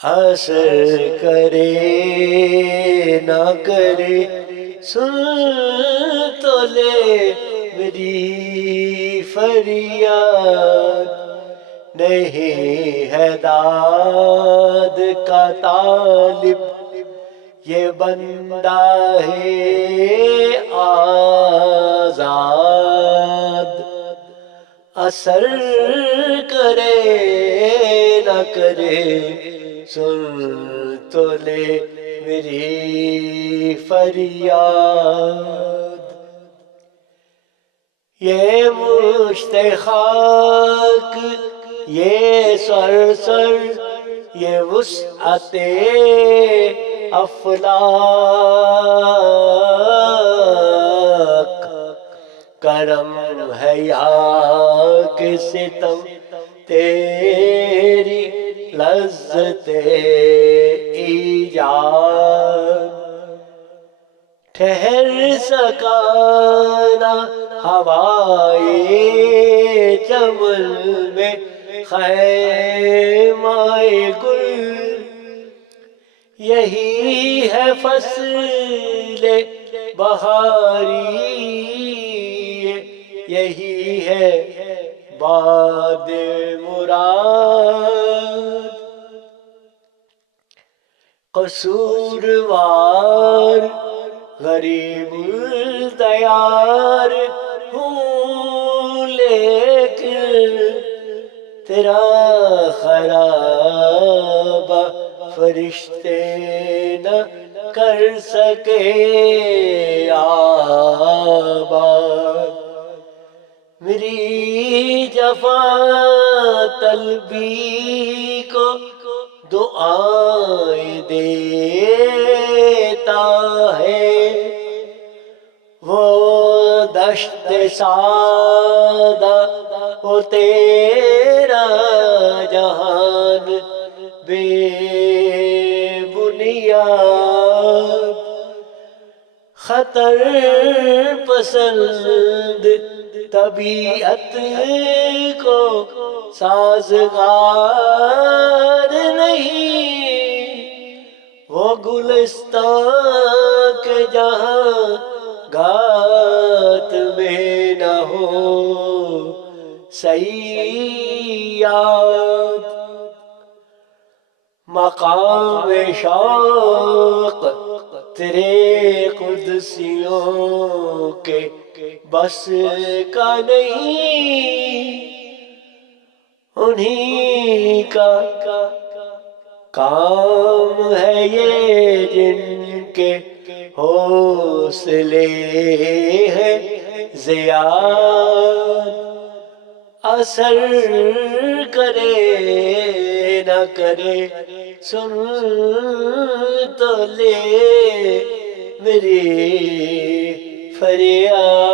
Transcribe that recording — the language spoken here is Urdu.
اثر کرے نہ کرے سن تو لے میری فریاد، نہیں ہے داد کا طالب یہ بندہ ہے آزاد، اثر کرے نہ کرے سن تو لے میری فریاد، یہ مشت خاک یہ سر یہ وسعت افلاک، کرم ہے یا کہ ستم تیری لذت ایجاد، ٹھہر سکا نہ ہوائے چمن میں خیمہ گل، یہی ہے فصل بہاری، یہی ہے باد مراد، قصوروار غریب الدیار ہوں، لیکن تیرا خرابہ فرشتے نہ کر سکے آباد، میری جفا طلبی کو دعائیں دیتا ہے، وہ دشت سادہ وہ تیرا جہان بے بنیاد، خطر پسند طبیعت کو سازگار نہیں، وہ گلستان کے جہاں گات میں نہ ہو صیاد، مقام شوق تیرے قدسیوں کے بس کا نہیں، انہی کا کام ہے یہ جن کے حوصلے ہیں زیاد، اثر کرے نہ کرے سن تو لے میری فریاد۔